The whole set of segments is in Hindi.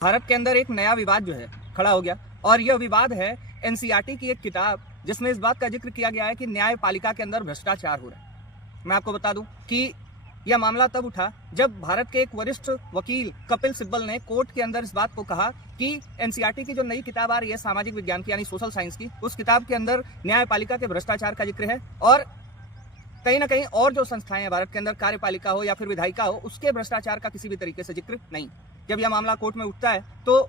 भारत के अंदर एक नया विवाद जो है खड़ा हो गया और यह विवाद है एनसीईआरटी की एक किताब जिसमें इस बात का जिक्र किया गया है कि न्यायपालिका के अंदर भ्रष्टाचार हो रहा है। मैं आपको बता दूं कि यह मामला तब उठा जब भारत के एक वरिष्ठ वकील कपिल सिब्बल ने कोर्ट के अंदर इस बात को कहा कि एनसीईआरटी की जो नई किताब आ रही है सामाजिक विज्ञान की यानी सोशल साइंस की, उस किताब के अंदर न्यायपालिका के भ्रष्टाचार का जिक्र है और कहीं ना कहीं और जो संस्थाएं हैं भारत के अंदर, कार्यपालिका हो या फिर विधायिका हो, उसके भ्रष्टाचार का किसी भी तरीके से जिक्र नहीं। जब यह मामला कोर्ट में उठता है तो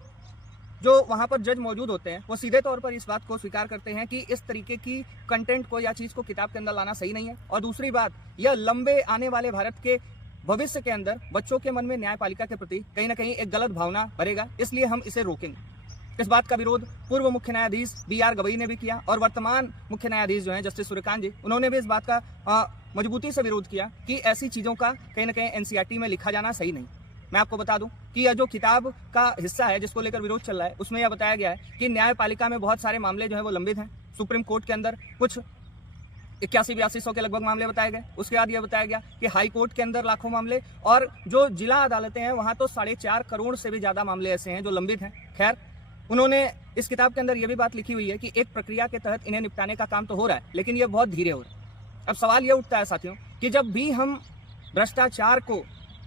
जो वहां पर जज मौजूद होते हैं वो सीधे तौर पर इस बात को स्वीकार करते हैं कि इस तरीके की कंटेंट को या चीज को किताब के अंदर लाना सही नहीं है। और दूसरी बात, यह लंबे आने वाले भारत के भविष्य के अंदर बच्चों के मन में न्यायपालिका के प्रति कहीं ना कहीं एक गलत भावना भरेगा, इसलिए हम इसे रोकेंगे। इस बात का विरोध पूर्व मुख्य न्यायाधीश BR गवई ने भी किया और वर्तमान मुख्य न्यायाधीश जो हैं जस्टिस सूर्यकांत जी, उन्होंने भी इस बात का मजबूती से विरोध किया कि ऐसी चीजों का कहीं ना कहीं एनसीईआरटी में लिखा जाना सही नहीं। मैं आपको बता दूं कि यह जो किताब का हिस्सा है जिसको लेकर विरोध चल रहा है, उसमें यह बताया गया है कि न्यायपालिका में बहुत सारे मामले जो है वो लंबित हैं। सुप्रीम कोर्ट के अंदर कुछ 81-8200 के लगभग मामले बताए गए। उसके बाद यह बताया गया कि हाई कोर्ट के अंदर लाखों मामले और जो जिला अदालतें हैं वहां तो 4.5 करोड़ से भी ज्यादा मामले ऐसे हैं जो लंबित हैं। खैर, उन्होंने इस किताब के अंदर यह भी बात लिखी हुई है कि एक प्रक्रिया के तहत इन्हें निपटाने का काम तो हो रहा है, लेकिन यह बहुत धीरे हो रहा है। अब सवाल यह उठता है साथियों कि जब भी हम भ्रष्टाचार को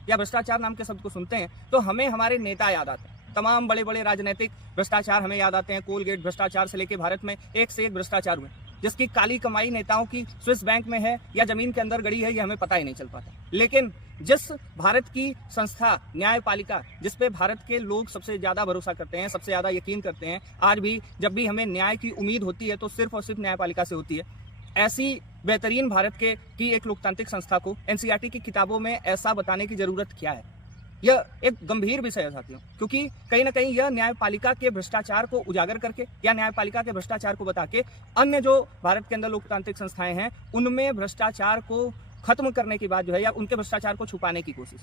या भ्रष्टाचार नाम के शब्द को सुनते हैं तो हमें हमारे नेता याद आते हैं। तमाम बड़े बड़े राजनीतिक भ्रष्टाचार हमें याद आते हैं। कोलगेट भ्रष्टाचार से लेकर भारत में एक से एक भ्रष्टाचार हुए, जिसकी काली कमाई नेताओं की स्विस बैंक में है या जमीन के अंदर गड़ी है, ये हमें पता ही नहीं चल पाता। लेकिन जिस भारत की संस्था न्यायपालिका, जिस पे भारत के लोग सबसे ज्यादा भरोसा करते हैं, सबसे ज्यादा यकीन करते हैं, आज भी जब भी हमें न्याय की उम्मीद होती है तो सिर्फ और सिर्फ न्यायपालिका से होती है। ऐसी बेहतरीन भारत की एक लोकतांत्रिक संस्था को एनसीईआरटी की किताबों में ऐसा बताने की जरूरत क्या है? यह एक गंभीर विषय है साथियों, क्योंकि कहीं ना कहीं यह न्यायपालिका के भ्रष्टाचार को उजागर करके या न्यायपालिका के भ्रष्टाचार को बता के अन्य जो भारत के अंदर लोकतांत्रिक संस्थाएं हैं उनमें भ्रष्टाचार को खत्म करने की बात जो है या उनके भ्रष्टाचार को छुपाने की कोशिश।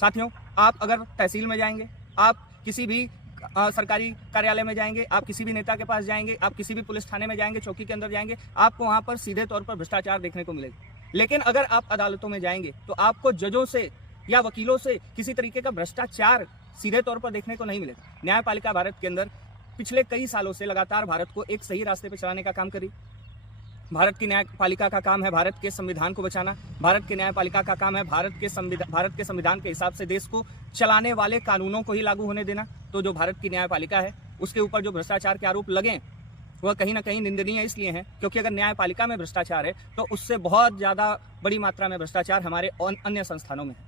साथियों, आप अगर तहसील में जाएंगे, आप किसी भी सरकारी कार्यालय में जाएंगे, आप किसी भी नेता के पास जाएंगे, आप किसी भी पुलिस थाने में जाएंगे, चौकी के अंदर जाएंगे, आपको वहां पर सीधे तौर पर भ्रष्टाचार देखने को मिलेगा। लेकिन अगर आप अदालतों में जाएंगे तो आपको जजों से या वकीलों से किसी तरीके का भ्रष्टाचार सीधे तौर पर देखने को नहीं मिलेगा। न्यायपालिका भारत के अंदर पिछले कई सालों से लगातार भारत को एक सही रास्ते पर चलाने का काम करी। भारत की न्यायपालिका का काम है भारत के संविधान को बचाना। भारत की न्यायपालिका का काम है भारत के संविधान के हिसाब से देश को चलाने वाले कानूनों को ही लागू होने देना। तो जो भारत की न्यायपालिका है उसके ऊपर जो भ्रष्टाचार के आरोप लगे वह कहीं ना कहीं निंदनीय इसलिए हैं क्योंकि अगर न्यायपालिका में भ्रष्टाचार है तो उससे बहुत ज्यादा बड़ी मात्रा में भ्रष्टाचार हमारे अन्य संस्थानों में है।